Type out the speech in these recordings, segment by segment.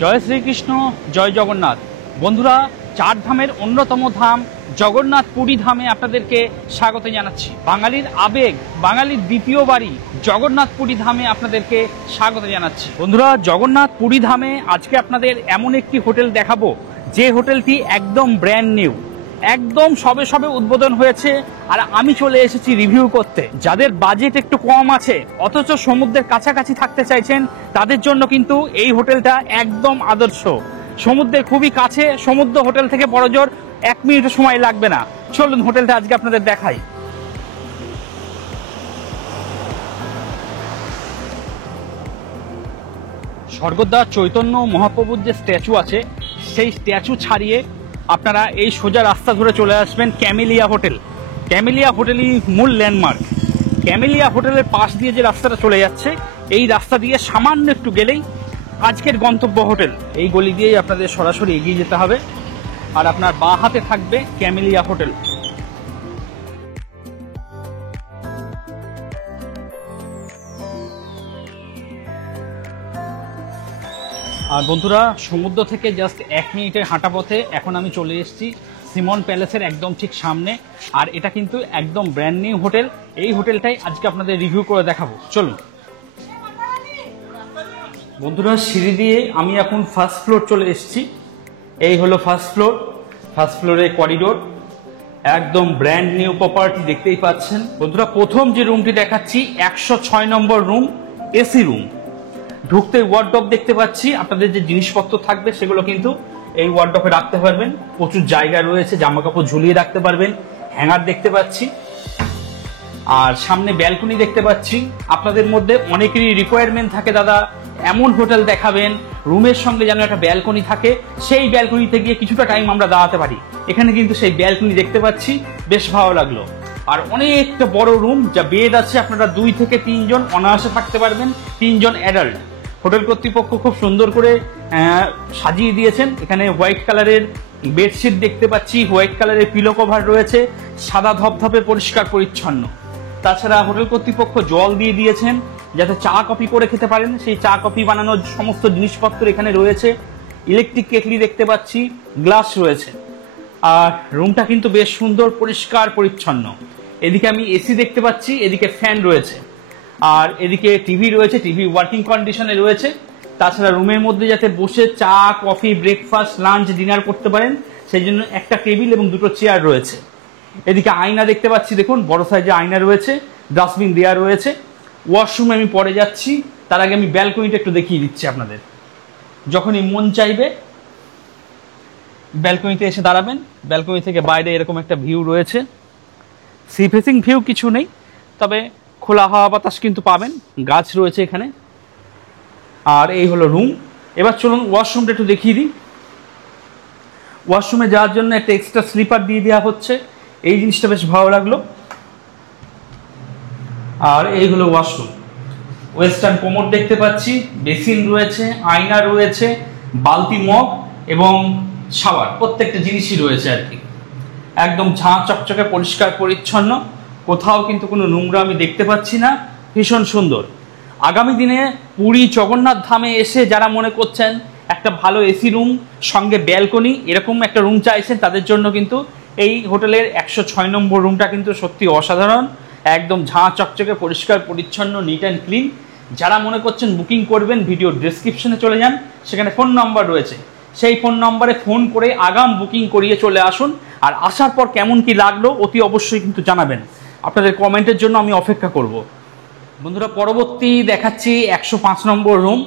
জয় শ্রীকৃষ্ণ, জয় জগন্নাথ। বন্ধুরা, চার ধামের অন্যতম ধাম জগন্নাথ পুরী ধামে আপনাদেরকে স্বাগত জানাচ্ছি। বাঙালির আবেগ, বাঙালির দ্বিতীয় বাড়ি জগন্নাথ পুরী ধামে আপনাদেরকে স্বাগত জানাচ্ছি। বন্ধুরা, জগন্নাথ পুরী ধামে আজকে আপনাদের এমন একটি হোটেল দেখাবো যে হোটেলটি একদম ব্র্যান্ড নিউ, একদম সবে সবে উদ্বোধন হয়েছে। আর আমি চলে এসেছি রিভিউ করতে। যাদের বাজেট একটু কম আছে অথচ সমুদ্রের কাছাকাছি থাকতে চাইছেন তাদের জন্য কিন্তু এই হোটেলটা একদম আদর্শ। সমুদ্রের খুবই কাছে, সমুদ্র হোটেল থেকে বড়জোর 1 মিনিটও সময় লাগবে না। চলুন হোটেলটা আজকে আপনাদের দেখাই। স্বর্গদ্বার চৈতন্য মহাপ্রভুর যে স্ট্যাচু আছে সেই স্ট্যাচু ছাড়িয়ে আপনারা এই সোজা রাস্তা ধরে চলে আসবেন ক্যামেলিয়া হোটেল। ক্যামেলিয়া হোটেলই মূল ল্যান্ডমার্ক। ক্যামেলিয়া হোটেলের পাশ দিয়ে যে রাস্তাটা চলে যাচ্ছে এই রাস্তা দিয়ে সামান্য একটু গেলেই আজকের গন্তব্য হোটেল। এই গলি দিয়েই আপনাদের সরাসরি এগিয়ে যেতে হবে আর আপনার বাঁ হাতে থাকবে ক্যামেলিয়া হোটেল। আর বন্ধুরা, সমুদ্র থেকে জাস্ট 1 মিনিটের হাঁটা পথে এখন আমি চলে এসেছি সিমন প্যালেসের একদম ঠিক সামনে। আর এটা কিন্তু একদম ব্র্যান্ড নিউ হোটেল। এই হোটেলটাই আজকে আপনাদের রিভিউ করে দেখাবো। চলুন বন্ধুরা, সিঁড়ি দিয়ে আমি এখন ফার্স্ট ফ্লোর চলে এসেছি। এই হলো ফার্স্ট ফ্লোর। ফার্স্ট ফ্লোরে করিডোর, একদম ব্র্যান্ড নিউ প্রপার্টি দেখতেই পাচ্ছেন। বন্ধুরা, প্রথম যে রুমটি দেখাচ্ছি 106 নম্বর রুম, এসি রুম। ঢুকতে ওয়ার্ডরোব দেখতে পাচ্ছি। আপনাদের যে জিনিসপত্র থাকবে সেগুলো কিন্তু এই ওয়ার্ডরোবে রাখতে পারবেন। প্রচুর জায়গা রয়েছে, জামা কাপড় ঝুলিয়ে রাখতে পারবেন। হ্যাঙ্গার দেখতে পাচ্ছি আর সামনে ব্যালকনি দেখতে পাচ্ছি। আপনাদের মধ্যে অনেকেরই রিকোয়ারমেন্ট থাকে, দাদা এমন হোটেল দেখাবেন রুমের সঙ্গে যেন একটা ব্যালকনি থাকে, সেই ব্যালকনিতে গিয়ে কিছুটা টাইম আমরা দাঁড়াতে পারি। এখানে কিন্তু সেই ব্যালকনি দেখতে পাচ্ছি, বেশ ভালো লাগলো। আর অনেকটা বড় রুম, যা বেড আছে, আপনারা 2 থেকে 3 জন অনায়াসে থাকতে পারবেন, 3 জন অ্যাডাল্ট। হোটেল কর্তৃপক্ষ খুব সুন্দর করে সাজিয়ে দিয়েছেন। এখানে হোয়াইট কালারের বেডশিট দেখতে পাচ্ছি, হোয়াইট কালারের পিলো কভার রয়েছে, সাদা ধপধপে পরিষ্কার পরিচ্ছন্ন। তাছাড়া হোটেল কর্তৃপক্ষ জল দিয়ে দিয়েছেন যাতে চা কফি করে খেতে পারেন। সেই চা কফি বানানোর সমস্ত জিনিসপত্র এখানে রয়েছে। ইলেকট্রিক কেটলি দেখতে পাচ্ছি, গ্লাস রয়েছে। আর রুমটা কিন্তু বেশ সুন্দর, পরিষ্কার পরিচ্ছন্ন। এদিকে আমি এসি দেখতে পাচ্ছি, এদিকে ফ্যান রয়েছে, আর এদিকে টিভি রয়েছে, টিভি ওয়ার্কিং কন্ডিশনে রয়েছে। তাছাড়া রুমের মধ্যে যাতে বসে চা কফি, ব্রেকফাস্ট, লাঞ্চ, ডিনার করতে পারেন সেই জন্য একটা টেবিল এবং 2টো চেয়ার রয়েছে। এদিকে আয়না দেখতে পাচ্ছি, দেখুন বড় সাইজে আয়না রয়েছে, ডাস্টবিন দেওয়া রয়েছে। ওয়াশরুমে আমি পরে যাচ্ছি, তার আগে আমি ব্যালকনিটা একটু দেখিয়ে দিচ্ছি আপনাদের। যখনই মন চাইবে ব্যালকনিতে এসে দাঁড়াবেন। ব্যালকনি থেকে বাইরে এরকম একটা ভিউ রয়েছে। সি ফেসিং ভিউ কিছু নেই, তবে খোলা হাওয়া বাতাস কিন্তু পাবেন, গাছ রয়েছে এখানে। আর এই হলো রুম। এবার চলুন ওয়াশরুমটা একটু দেখিয়ে দিই। ওয়াশরুমে যাওয়ার জন্য একটা এক্সট্রা স্লিপার দিয়ে দেওয়া হচ্ছে, এই জিনিসটা বেশ ভালো লাগলো। আর এই হলো ওয়াশরুম। ওয়েস্টার্ন কোমোড দেখতে পাচ্ছি, বেসিন রয়েছে, আয়না রয়েছে, বালতি, মগ এবং শাওয়ার, প্রত্যেকটা জিনিসই রয়েছে আর কি। একদম ঝাঁ চকচকে পরিষ্কার পরিচ্ছন্ন, কোথাও কিন্তু কোনো নোংরা আমি দেখতে পাচ্ছি না। ভীষণ সুন্দর। আগামী দিনে পুরী জগন্নাথ ধামে এসে যারা মনে করছেন একটা ভালো এসি রুম সঙ্গে ব্যালকনি, এরকম একটা রুম চাইছেন, তাদের জন্য কিন্তু এই হোটেলের 106 নম্বর রুমটা কিন্তু সত্যি অসাধারণ। একদম ঝাঁ চকচকে পরিষ্কার পরিচ্ছন্ন, নিট অ্যান্ড ক্লিন। যারা মনে করছেন বুকিং করবেন, ভিডিও ডেসক্রিপশনে চলে যান, সেখানে ফোন নম্বর রয়েছে। সেই ফোন নম্বরে ফোন করে আগাম বুকিং করিয়ে চলে আসুন। আর আসার পর কেমন কি লাগলো অতি অবশ্যই কিন্তু জানাবেন। আপনাদের কমেন্টের জন্য আমি অপেক্ষা করব। বন্ধুরা, পরবর্তী দেখাচ্ছি 105 নম্বর রুম।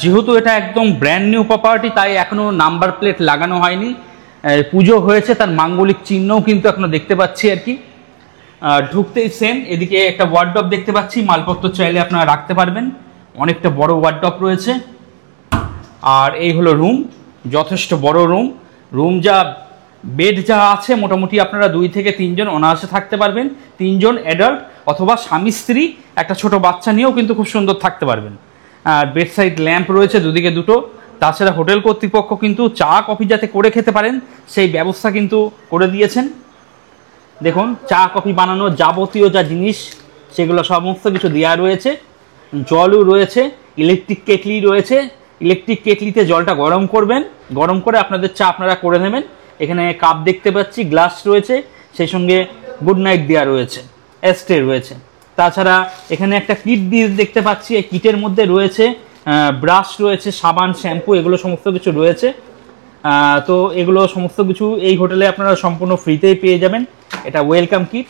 যেহেতু এটা একদম ব্র্যান্ড নিউ প্রপার্টি, তাই এখনো নাম্বার প্লেট লাগানো হয়নি। পুজো হয়েছে, তার মাঙ্গলিক চিহ্নও কিন্তু এখনো দেখতে পাচ্ছি আর কি। ঢুকতেই সেম, এদিকে একটা ওয়ার্ডরোব দেখতে পাচ্ছি, মালপত্র চাইলে আপনারা রাখতে পারবেন। অনেকটা বড় ওয়ার্ডরোব রয়েছে। আর এই হলো রুম, যথেষ্ট বড় রুম। রুম যা বেড যা আছে, মোটামুটি আপনারা 2 থেকে 3 জন অনায়াসে থাকতে পারবেন। 3 জন অ্যাডাল্ট অথবা স্বামী স্ত্রী একটা ছোট বাচ্চা নিয়েও কিন্তু খুব সুন্দর থাকতে পারবেন। বেড সাইড ল্যাম্প রয়েছে দুদিকে 2টো। তাছাড়া হোটেল কর্তৃপক্ষ কিন্তু চা কফি যাতে করে খেতে পারেন সেই ব্যবস্থা কিন্তু করে দিয়েছেন। দেখুন, চা কফি বানানোর যাবতীয় যা জিনিস সেগুলো সমস্ত কিছু দেওয়া রয়েছে। জলও রয়েছে, ইলেকট্রিক কেটলি রয়েছে, ইলেকট্রিক কেটলিতে জলটা গরম করবেন, গরম করে আপনাদের চা আপনারা করে নেবেন। এখানে কাপ দেখতে পাচ্ছি, গ্লাস রয়েছে, সেই সঙ্গে গুড নাইট দেওয়া রয়েছে, এস্টে রয়েছে। তাছাড়া এখানে একটা কিট দিয়ে দেখতে পাচ্ছি, এই কিটের মধ্যে রয়েছে ব্রাশ রয়েছে, সাবান, শ্যাম্পু, এগুলো সমস্ত কিছু রয়েছে। তো এগুলো সমস্ত কিছু এই হোটেলে আপনারা সম্পূর্ণ ফ্রিতেই পেয়ে যাবেন। এটা ওয়েলকাম কিট,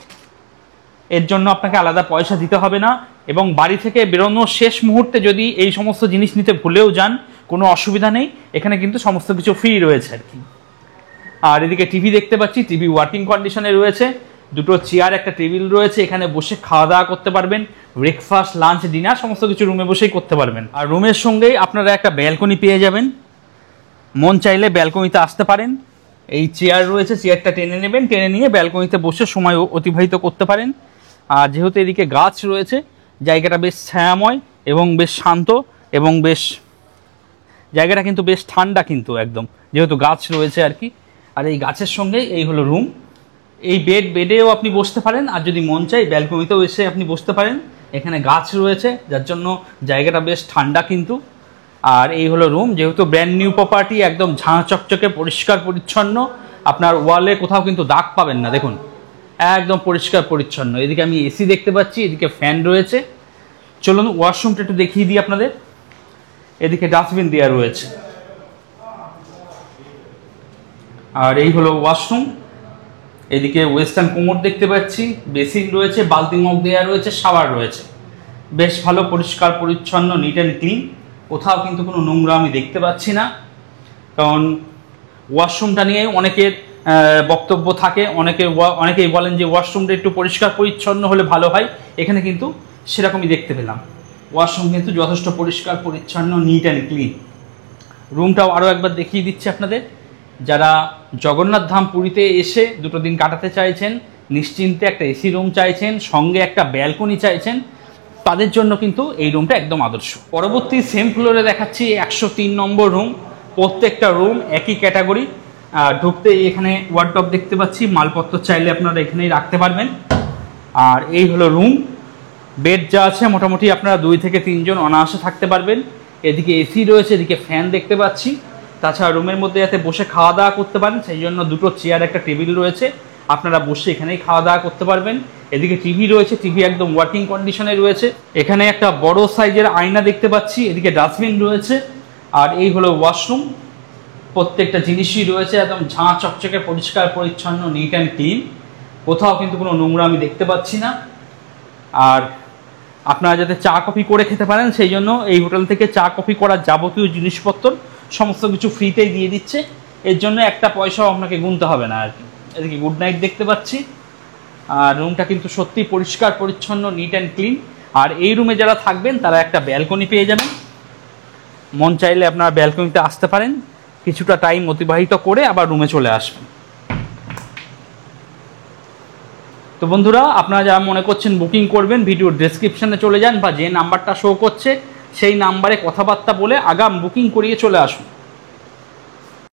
এর জন্য আপনাকে আলাদা পয়সা দিতে হবে না। এবং বাড়ি থেকে বেরোনোর শেষ মুহূর্তে যদি এই সমস্ত জিনিস নিতে ভুলেও যান, কোনো অসুবিধা নেই, এখানে কিন্তু সমস্ত কিছু ফ্রি রয়েছে আর কি। আর এদিকে টিভি দেখতে পাচ্ছি, টিভি ওয়ার্কিং কন্ডিশনে রয়েছে, দুটো চেয়ার, একটা টেবিল রয়েছে, এখানে বসে খাওয়া দাওয়া করতে পারবেন। ব্রেকফাস্ট, লাঞ্চ, ডিনার সমস্ত কিছু রুমে বসেই করতে পারবেন। আর রুমের সঙ্গেই আপনারা একটা ব্যালকনি পেয়ে যাবেন, মন চাইলে ব্যালকনিতে আসতে পারেন। এই চেয়ার রয়েছে, চেয়ারটা টেনে নেবেন, টেনে নিয়ে ব্যালকনিতে বসে সময় অতিবাহিত করতে পারেন। আর যেহেতু এদিকে গাছ রয়েছে, জায়গাটা বেশ ছায়াময় এবং বেশ শান্ত, এবং বেশ জায়গাটা কিন্তু বেশ ঠান্ডা কিন্তু একদম, যেহেতু গাছ রয়েছে আর কি। আর এই গাছের সঙ্গে এই হলো রুম। এই বেডেও আপনি বসতে পারেন, আর যদি মন চাই ব্যালকনিতেও এসে আপনি বসতে পারেন। এখানে গাছ রয়েছে, যার জন্য জায়গাটা বেশ ঠান্ডা কিন্তু। আর এই হলো রুম, যেহেতু ব্র্যান্ড নিউ প্রপার্টি, একদম ঝাঁ চকচকে, পরিষ্কার পরিচ্ছন্ন। আপনার ওয়ালে কোথাও কিন্তু দাগ পাবেন না, দেখুন একদম পরিষ্কার পরিচ্ছন্ন। এদিকে আমি এসি দেখতে পাচ্ছি, এদিকে ফ্যান রয়েছে। চলুন ওয়াশরুমটা একটু দেখিয়ে দিই আপনাদের। এদিকে ডাস্টবিন দেওয়া রয়েছে। আর এই হলো ওয়াশরুম। এদিকে ওয়েস্টার্ন কোমোড দেখতে পাচ্ছি, বেসিন রয়েছে, বালতি মগ দেওয়া রয়েছে, শাওয়ার রয়েছে। বেশ ভালো, পরিষ্কার পরিচ্ছন্ন, নিট অ্যান্ড ক্লিন। কোথাও কিন্তু কোনো নোংরা আমি দেখতে পাচ্ছি না। কারণ ওয়াশরুমটা নিয়ে অনেকের বক্তব্য থাকে, অনেকেই বলেন যে ওয়াশরুমটা একটু পরিষ্কার পরিচ্ছন্ন হলে ভালো হয়। এখানে কিন্তু সেরকমই দেখতে পেলাম। ওয়াশরুম কিন্তু যথেষ্ট পরিষ্কার পরিচ্ছন্ন, নিট অ্যান্ড ক্লিন। রুমটাও আরও একবার দেখিয়ে দিচ্ছি আপনাদের। যারা জগন্নাথ ধাম পুরীতে এসে দুটো দিন কাটাতে চাইছেন, নিশ্চিন্তে একটা এসি রুম চাইছেন, সঙ্গে একটা ব্যালকনি চাইছেন, তাদের জন্য কিন্তু এই রুমটা একদম আদর্শ। পরবর্তী সেম ফ্লোরে দেখাচ্ছি 103 নম্বর রুম। প্রত্যেকটা রুম একই ক্যাটাগরি। ঢুকতে এখানে ওয়ার্ডরোব দেখতে পাচ্ছি, মালপত্র চাইলে আপনারা এখানেই রাখতে পারবেন। আর এই হলো রুম। বেড যা আছে মোটামুটি আপনারা 2 থেকে 3 জন অনায়াসে থাকতে পারবেন। এদিকে এসি রয়েছে, এদিকে ফ্যান দেখতে পাচ্ছি। তাছাড়া রুমের মধ্যে যাতে বসে খাওয়া দাওয়া করতে পারেন, সেই জন্য দুটো চেয়ার, একটা টেবিল রয়েছে, আপনারা বসে এখানেই খাওয়া দাওয়া করতে পারবেন। এদিকে টিভি রয়েছে, টিভি একদম ওয়ার্কিং কন্ডিশনে রয়েছে। এখানে একটা বড় সাইজের আয়না দেখতে পাচ্ছি, এদিকে ডাস্টবিন রয়েছে। আর এই হলো ওয়াশরুম। প্রত্যেকটা জিনিসই রয়েছে একদম ঝাঁ চকচকে, পরিষ্কার পরিচ্ছন্ন, নিট অ্যান্ড ক্লিন। কোথাও কিন্তু কোনো নোংরা আমি দেখতে পাচ্ছি না। আর আপনারা যাতে চা কফি করে খেতে পারেন, সেই জন্য এই হোটেল থেকে চা কফি করার যাবতীয় জিনিসপত্র সমস্ত কিছু ফ্রিতেই দিয়ে দিচ্ছে। এর জন্য একটা পয়সাও আপনাকে গুনতে হবে না আর কি। এদিকে গুড নাইট দেখতে পাচ্ছি। আর রুমটা কিন্তু সত্যিই পরিষ্কার পরিচ্ছন্ন, নিট অ্যান্ড ক্লিন। আর এই রুমে যারা থাকবেন তারা একটা ব্যালকনি পেয়ে যাবেন। মন চাইলে আপনারা ব্যালকনিতে আসতে পারেন, কিছুটা টাইম অতিবাহিত করে আবার রুমে চলে আসবেন। তো বন্ধুরা, আপনারা যারা মনে করছেন বুকিং করবেন, ভিডিওর ডেসক্রিপশনে চলে যান, বা যে নাম্বারটা শো করছে সেই নাম্বারে কথাবার্তা বলে আগাম বুকিং করিয়ে চলে আসুন।